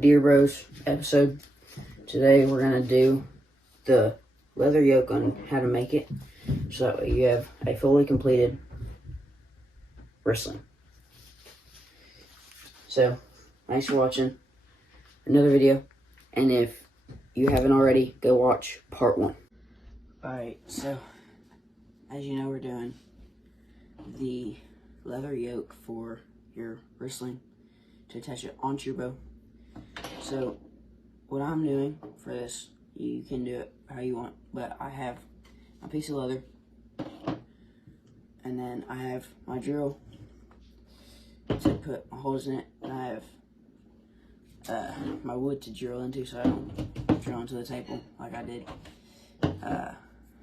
Deer Bros episode. Today we're going to do the leather yoke on how to make it, so that way you have a fully completed wristling. So, thanks for watching another video, and if you haven't already, go watch part 1. Alright, so, as you know, we're doing the leather yoke for your wristling to attach it onto your bow. So, what I'm doing for this, you can do it how you want, but I have a piece of leather, and then I have my drill to put my holes in it, and I have my wood to drill into so I don't drill into the table like I did.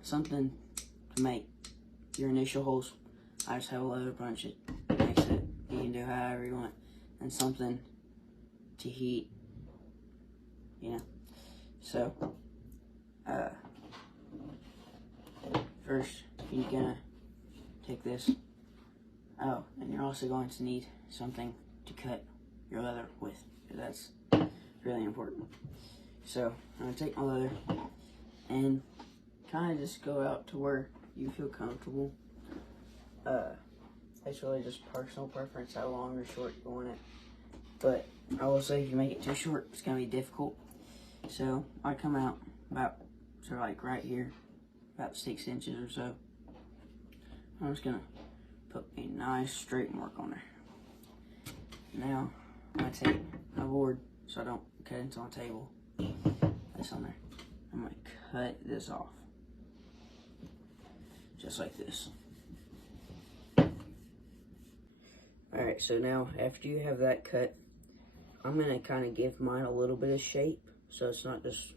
Something to make your initial holes. I just have a leather punch, it makes it, you can do however you want, and something to heat, you know. So, first you're gonna take this. Oh, and you're also going to need something to cut your leather with, because that's really important. So, I'm gonna take my leather and kind of just go out to where you feel comfortable. It's really just personal preference how long or short you want it. But I will say, if you make it too short, it's gonna be difficult. So I come out about, so like right here, about 6 inches or so. I'm just gonna put a nice straight mark on there. Now I'm gonna take my board so I don't cut into my table. This on there. I'm gonna cut this off, just like this. Alright, so now after you have that cut, I'm going to kind of give mine a little bit of shape, so it's not just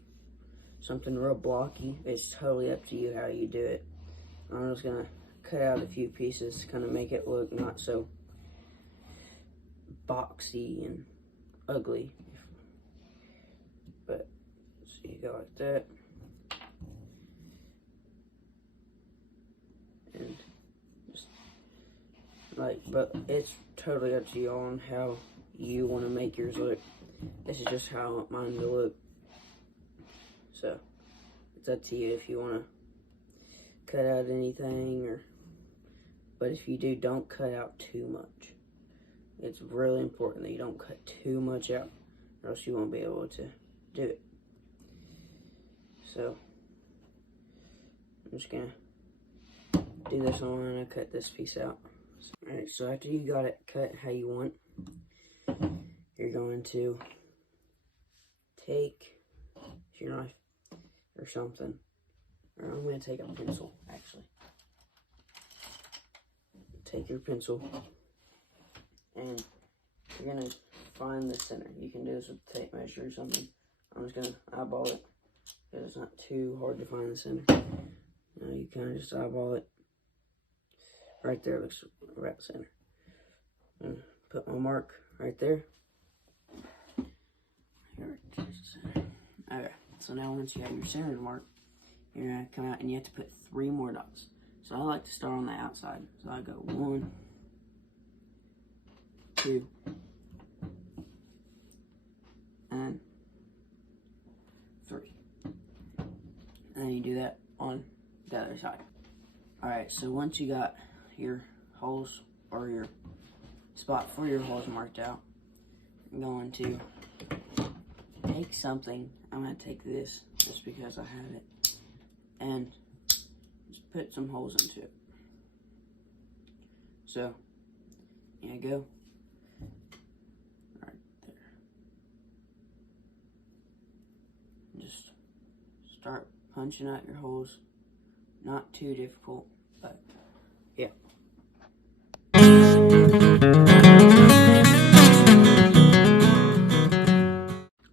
something real blocky. It's totally up to you how you do it. I'm just going to cut out a few pieces to kind of make it look not so boxy and ugly. But, so you go like that. And just but it's totally up to you on how you want to make yours look. This is just how I want mine to look. So, it's up to you if you want to cut out anything, but if you do, don't cut out too much. It's really important that you don't cut too much out, or else you won't be able to do it. So, I'm just going to do this one and I cut this piece out. Alright, so after you got it cut how you want, you're going to take your knife or something, or I'm going to take a pencil actually. Take your pencil and you're going to find the center. You can do this with a tape measure or something. I'm just going to eyeball it because it's not too hard to find the center. Now you kind of just eyeball it. Right there looks about center. Put my mark right there. Okay, so now once you have your center mark, you're gonna come out and you have to put 3 more dots. So I like to start on the outside. So I go 1, 2, and 3. And then you do that on the other side. Alright, so once you got your holes, or your spot for your holes marked out, I'm going to take something. I'm going to take this just because I have it, and just put some holes into it. So, here you go. Right there. Just start punching out your holes. Not too difficult, but yeah.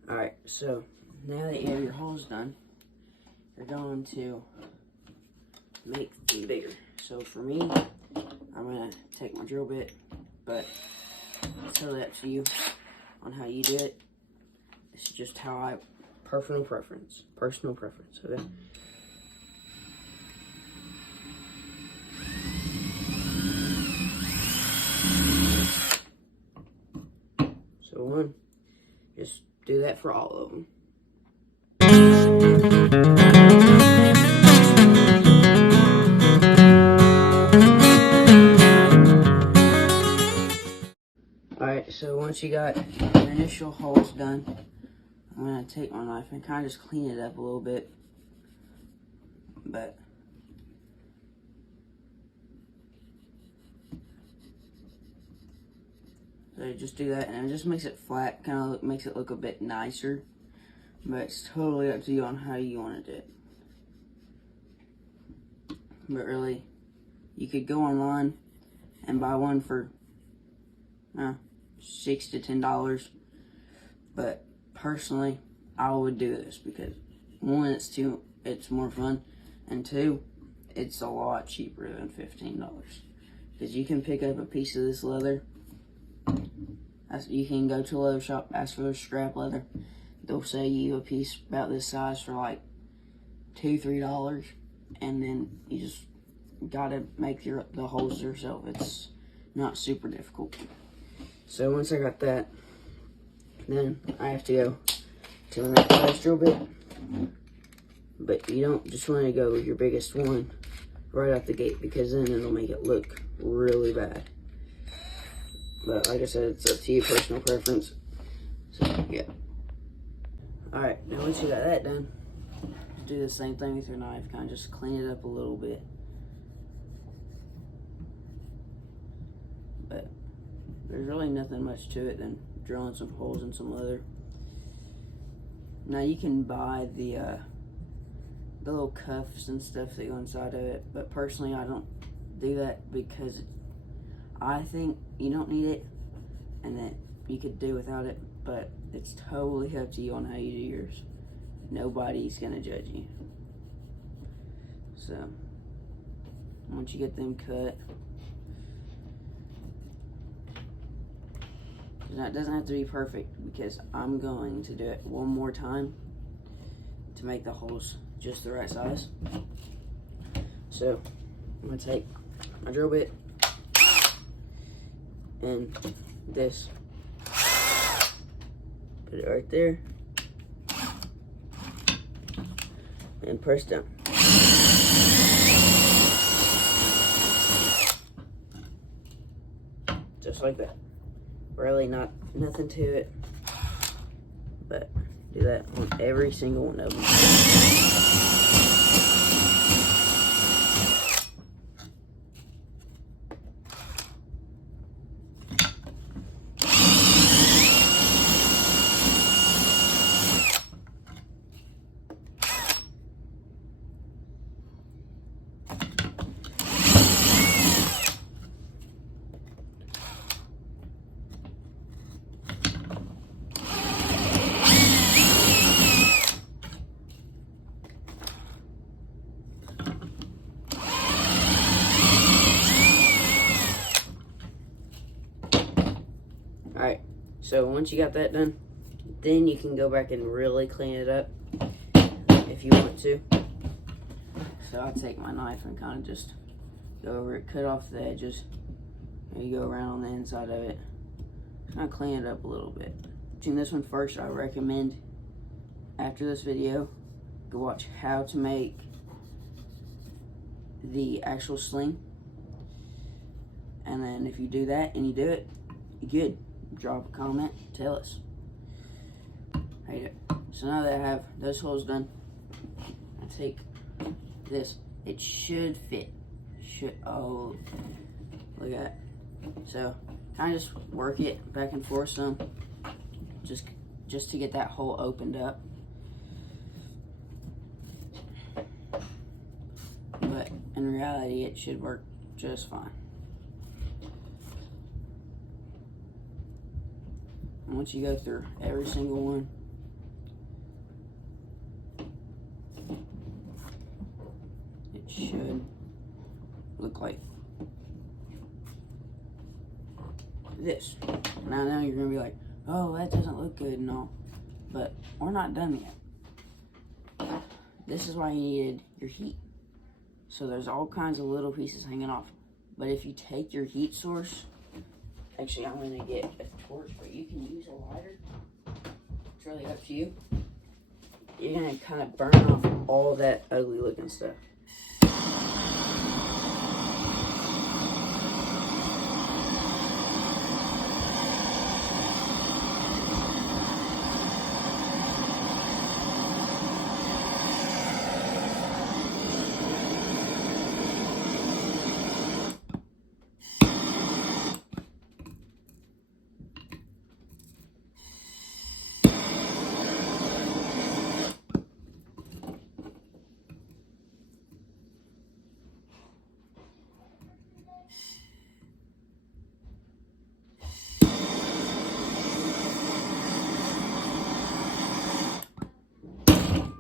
Alright, so now that you have your holes done, you're going to make them bigger. So for me, I'm going to take my drill bit, but it's totally up to you on how you do it. This is just how I, personal preference, okay? So one, just do do that for all of them. Alright, so once you got your initial holes done, I'm going to take my knife and kind of just clean it up a little bit. So just do that, and it just makes it flat, kind of makes it look a bit nicer. But it's totally up to you on how you want to do it. But really, you could go online and buy one for $6 to $10. But personally, I would do this because one, it's more fun, and two, it's a lot cheaper than $15. Because you can pick up a piece of this leather. You can go to a leather shop, ask for their scrap leather. They'll sell you a piece about this size for like $2, $3, and then you just gotta make the holes yourself. It's not super difficult. So once I got that, then I have to go to the next size drill bit. But you don't just want to go with your biggest one right out the gate, because then it'll make it look really bad. But like I said, it's up to you, personal preference. So yeah. Alright, now once you got that done, do the same thing with your knife. Kind of just clean it up a little bit. But there's really nothing much to it than drilling some holes in some leather. Now you can buy the little cuffs and stuff that go inside of it, but personally I don't do that because I think you don't need it, and that you could do without it, but it's totally up to you on how you do yours. Nobody's gonna judge you. So once you get them cut, now it doesn't have to be perfect because I'm going to do it one more time to make the holes just the right size. So I'm gonna take my drill bit and this, put it right there, and press down. Just like that. Really nothing to it, but do that on every single one of them. Alright, so once you got that done, then you can go back and really clean it up if you want to. So I take my knife and kind of just go over it, cut off the edges, and you go around on the inside of it. Kind of clean it up a little bit. Watching this one first, I recommend after this video, go watch how to make the actual sling. And then if you do that and you do it, you're good. Drop a comment, tell us how you do it. So now that I have those holes done, I take this. It should fit. Oh, look at that. So kind of just work it back and forth some, just to get that hole opened up. But in reality, it should work just fine. Once you go through every single one, it should look like this. Now you're gonna be like, oh, that doesn't look good and all, but we're not done yet. This is why you needed your heat. So there's all kinds of little pieces hanging off. But if you take your heat source, actually I'm gonna get a torch, but you can use a lighter to really up to you. You're gonna kind of burn off all that ugly looking stuff.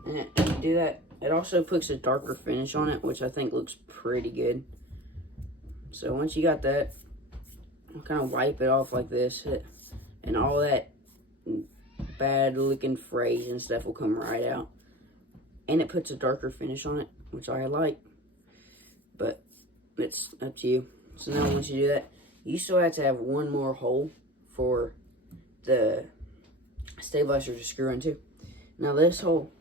And if you do that, it also puts a darker finish on it, which I think looks pretty good. So once you got that, I'll kind of wipe it off like this, and all that bad looking frays and stuff will come right out. And it puts a darker finish on it, which I like, but it's up to you. So now once you do that, you still have to have one more hole for the stabilizer to screw into. Now this hole,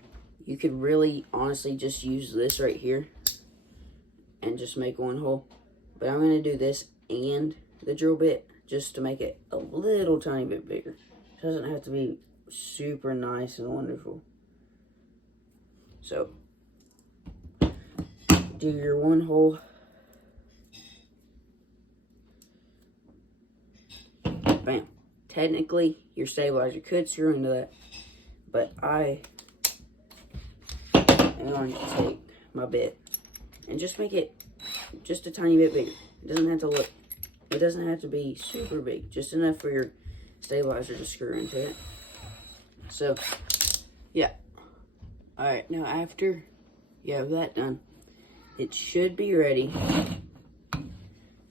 you could really honestly just use this right here and just make one hole. But I'm going to do this and the drill bit just to make it a little tiny bit bigger. It doesn't have to be super nice and wonderful. So, do your one hole. Bam. Technically, your stabilizer could screw into that, but I am going to take my bit and just make it just a tiny bit bigger. It doesn't have to be super big, just enough for your stabilizer to screw into it. So, yeah. Alright, now after you have that done, it should be ready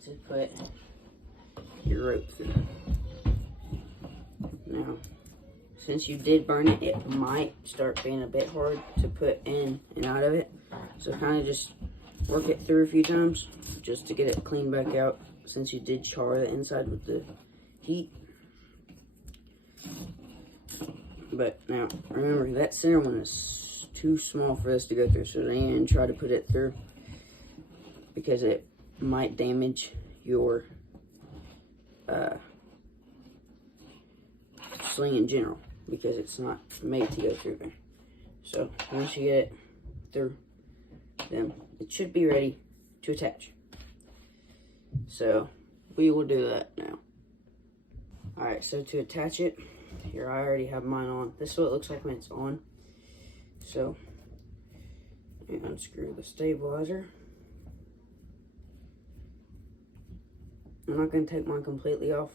to put your rope through. Now, since you did burn it, it might start being a bit hard to put in and out of it. So kind of just work it through a few times just to get it cleaned back out, since you did char the inside with the heat. But now, remember, that center one is too small for this to go through, so don't even try to put it through, because it might damage your sling in general, because it's not made to go through there. So once you get it through, then it should be ready to attach. So we will do that now. Alright, so to attach it, here I already have mine on. This is what it looks like when it's on. So, unscrew the stabilizer. I'm not going to take mine completely off,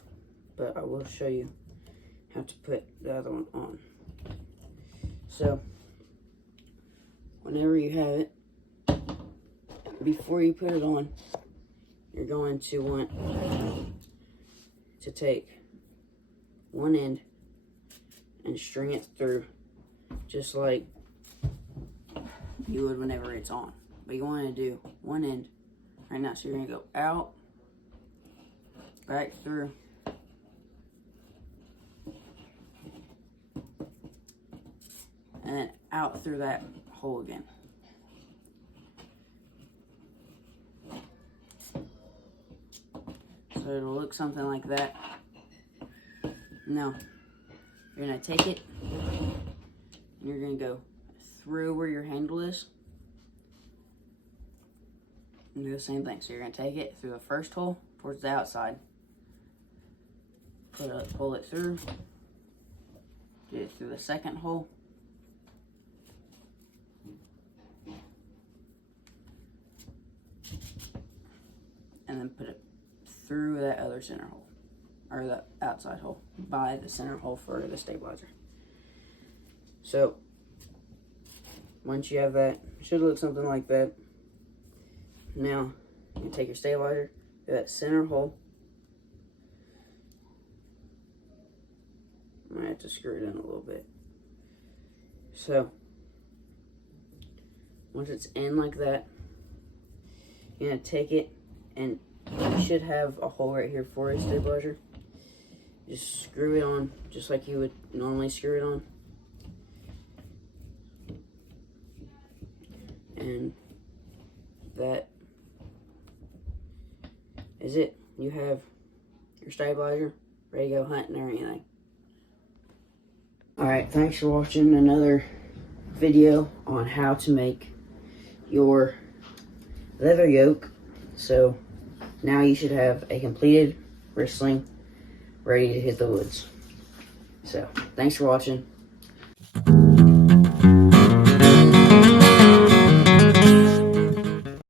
but I will show you how to put the other one on. So, whenever you have it, before you put it on, you're going to want to take one end and string it through, just like you would whenever it's on. But you want to do one end right now. So you're going to go out, back through, and then out through that hole again. So it'll look something like that. Now, you're going to take it, and you're going to go through where your handle is, and do the same thing. So you're going to take it through the first hole towards the outside, pull it through, get it through the second hole, and then put it through that other center hole, or the outside hole, by the center hole for the stabilizer. So once you have that, it should look something like that. Now, you take your stabilizer to that center hole. I might have to screw it in a little bit. So, once it's in like that, you're going to take it, and you should have a hole right here for a stabilizer. Just screw it on, just like you would normally screw it on. And that is it. You have your stabilizer ready to go hunting or anything. Alright, thanks for watching another video on how to make your leather yoke. So now you should have a completed wrist sling ready to hit the woods. So thanks for watching.